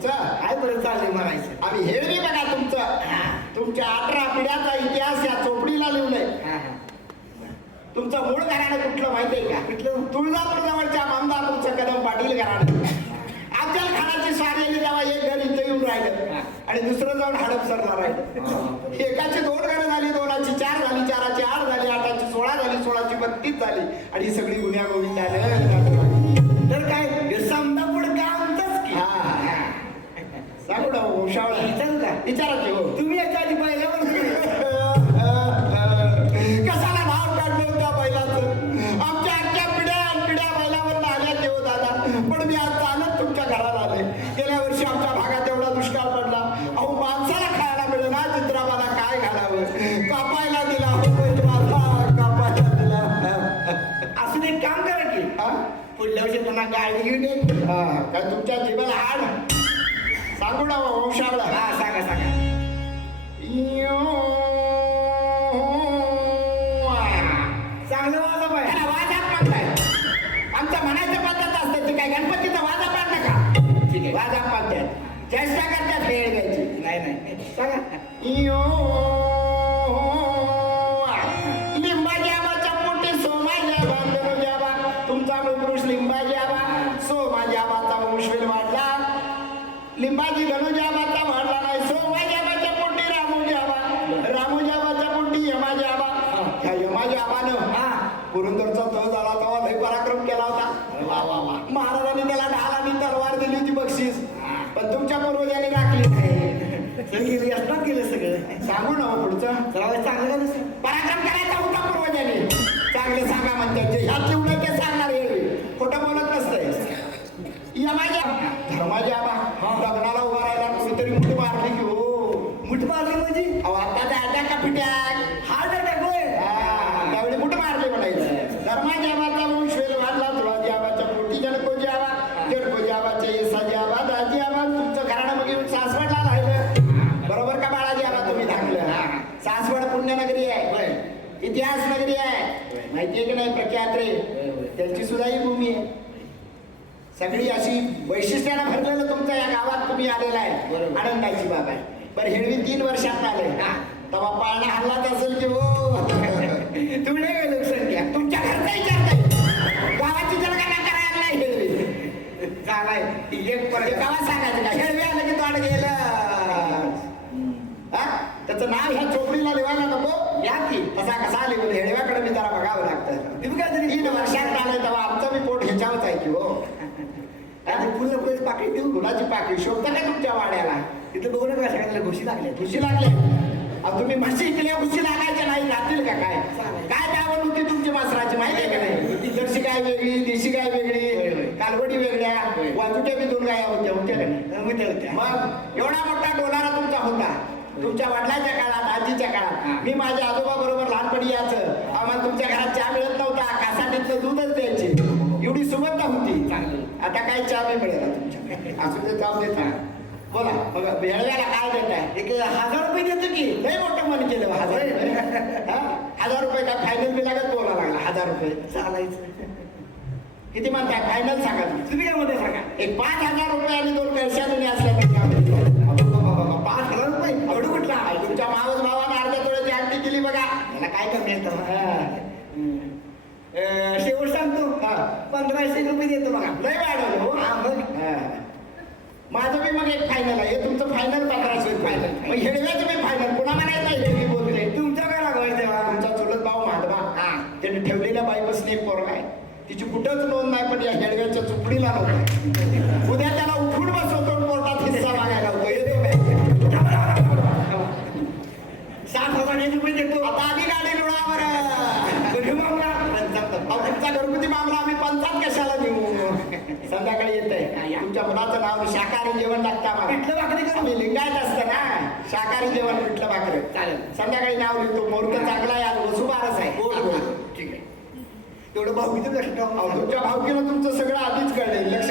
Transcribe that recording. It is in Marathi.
तुमचं काय बरं चाललंय म्हणायचं. आम्ही हेळवी बघा तुमचं तुमच्या 18 पिढ्याचा इतिहास या चोपडीला लिहिलंय. तुमचं मूळ घराणं कुठलं माहितीये का? कुठलं? तुळजापूर जवळच्या मामदापूरचं कदम पाटील घराणं. अफजल खानाची स्वारी आली तेव्हा एक घर इथं येऊन राहिलं आणि दुसरं जाऊन हडपसरला राहिलं. एकाची 2 घरं झाली, 2ची 4 झाली, 4ची 8 झाली, 8ची 16 झाली, 16ची 32 झाली आणि ही सगळी गुन्ह्या गोविंदानं. तर काय समदापूर गावच की. सांगू ना वंशावळ विचारू का? विचारा की हो. तुम्ही याच्या आधी पहिल्यावर कशाला नाव काढलं होतं बैलाचं? आमच्या अख्ख्या पिढ्या बैलावर आल्या की हो दादा. पण मी आज चालत तुमच्या घराला आले. गेल्या वर्षी आमच्या भागात एवढा दुष्काळ पडला. अहो माणसाला खायला मिळेल ना. चित्राबाला काय घालावं? कापायला दिला हो बैल माझा, कापायला दिला. असं एक काम करा की पुढल्या वर्षी पुन्हा गाडी घेऊन ये. काय तुमच्या जीवाला हाड? सांगू ना वंशावळा. हा सांगा सांगा. चांगलं वाजा बाय. वाजा पाडलाय. आमचं म्हणायचं पद्धत असते ते काय गणपतीचा वाजा पाडला का? ठीक आहे. वाजा पाडतात, चेष्टा करतात वेळ घ्यायची. नाही सांगा. लिंबाजी आबाच्या पोटी सोमाजी आबा धनुजी आबा. तुमचा पुरुष लिंबाजी आबा, सोमाजी आबाचा वंशवेल वाढला. लिंबाजी धनुजी आबाचा वाढला नाही. सोमाजी आबाच्या पोटी रामोजी आबा, रामोजी आबाच्या पोटी यमाजी आबा. ह्या यमाजी आबानं पुरंदरचा तह झाला तेव्हा लय पराक्रम केला होता. वा वा वा. महाराजांनी त्याला ढाल आणि तलवार दिली होती बक्षीस. पण तुमच्या पूर्वजांनी राखली नाही. असणार केलं सगळं. सांगू ना हो पुढचं. जरा चांगलं नसेल. पराक्रम करायचा होता पूर्वजांनी. चांगले सांगा म्हणतात जे ह्यात लिहून ते सांगणार हे खोटं बोलत नसतंय. यमाजी धर्माजी आबा लग्नाला उभा राहिला कुणीतरी मुठ मारली की हो. मुठ मारली म्हणजे अहो आता त्या अटॅक का पिटॅक हा अटॅक होय. त्यावेळी मुठ मारली म्हणायचं. धर्माजी आबाचा वंश वेल वाढला. तुळाजी आबाच्या पोटी जनकोजी आबा, जनकोजी आबाचे येसाजी आबा, दाजी आबा. तुमचं घराणं मग येऊन सासवडला राहिलं. बरोबर का बाळाजी आबा? तुम्ही दाखलं. सासवड पुण्यनगरी आहे, इतिहास नगरी आहे. माहितीये की नाही? प्रख्यात रे. त्यांची सुद्धा ही भूमी आहे. सगळी अशी वैशिष्ट्यानं भरलेलं तुमचं या गावात तुम्ही आलेला आहे. आनंदाची बाब आहे. पण हेळवी 3 वर्षात आले तेव्हा पाळणा हल्लाच असेल की हो. तुम्ही नाही काय लोकसंख्या तुमच्या घरचा विचार नाही. गावाची जनगणना करायला नाही हेळवी. चालाय. एक परत गावात सांगायचं का हेळवी आलं की तोंड गेलं. त्याचं नाव ह्या चोपडीला लिवायला नको. या की तसा कसा लिहून हेळव्याकडे मी जरा बघावं लागतं. तुम्ही काय तरी 3 वर्षात आले तेव्हा आमचं मी पोट ह्याच्यावरच आहे की हो. फुल फुलाची पाकळी देऊ. फुलाची पाकळी शोभतं का तुमच्या वाड्याला? तिथं बघू नका सगळ्यांना घुशी लागल्या. खुशी लागली. अहो तुम्ही म्हशी इकल्या खुशी लागायच्या नाही. राहतील का काय? काय द्यावं होती तुमची वासराची माहिती आहे का नाही? जर्सी गाय वेगळी, देशी गाय वेगळी, कालवडी वेगळ्या, वाजुट्या बी 2 गाया होत्या होत्या का नाही? मग एवढा मोठा डोलारा तुमचा होता. तुमच्या वडिलांच्या काळात, आजीच्या काळात. मी माझ्या आजोबा बरोबर लहानपणी यायचं. आम्हाला तुमच्या घरात चहा मिळत नव्हता. कासाटीतलं दूधच द्यायचे. एवढी सुगंध होती. आता काय चहा बी मिळेल तुमच्या. असं ते जाऊ देता. बोला मग वेळव्याला काय देत आहे? 1000 रुपये देतो की. लय मोठं मन केलं. 1000 रुपये काय फायनल बी लागत? बोला लागला 1000 रुपये. चालायचं. किती म्हणताय? फायनल सांगा तुम्ही काय म्हणताय सांगा. एक 5000 रुपये आणि 2 कळशा तुम्ही असल्या तर 5000 रुपये एवढं कुठला? तुमच्या मावस भावानं अर्ध्या तोळ्याची आंटी केली बघा. याला काय कमी येतं? शेवट सांगतो 1500 रुपये देतो बघा. लय वाढवलं हो. माझं बी मग एक फायनल आहे. हे तुमचं फायनल 1500 फायनल. मग हेळव्याचं मी फायनल. पुन्हा म्हणायचं हेळवी बोलले. तुमच्या काय लागवायचं? तुमचा चुलत भाऊ माधवा त्याने ठेवलेल्या बाईपासून एक पोरगा आहे. तिची कुठंच नोंद नाही पण या हेळव्याच्या चुपडीला नव्हतं. उद्या त्याला उठून बसवतो कोर्टात हिस्सा मागायला होतो. येतो काय? 7000 रुपये देतो. आता आधी गाडी रुळावर. तुमचा घरगुती मामला आम्ही 50 कशाला देऊ? संध्याकाळी येतंय. तुमच्या मुलाचं नाव शाकाहारी जेवण लागतं. पिठलं भाकरी करू. आम्ही लिंगायत असतं ना. शाकाहारी जेवण पिठलं भाकरी चालेल. संध्याकाळी नाव लिहितो. मुहूर्त चांगला आहे. आज वसुबारस आहे. ठीक आहे. तेवढं भाऊ किती लक्ष ठेवा. तुमच्या भावकीला तुमचं सगळं आधीच कळलंय. लक्ष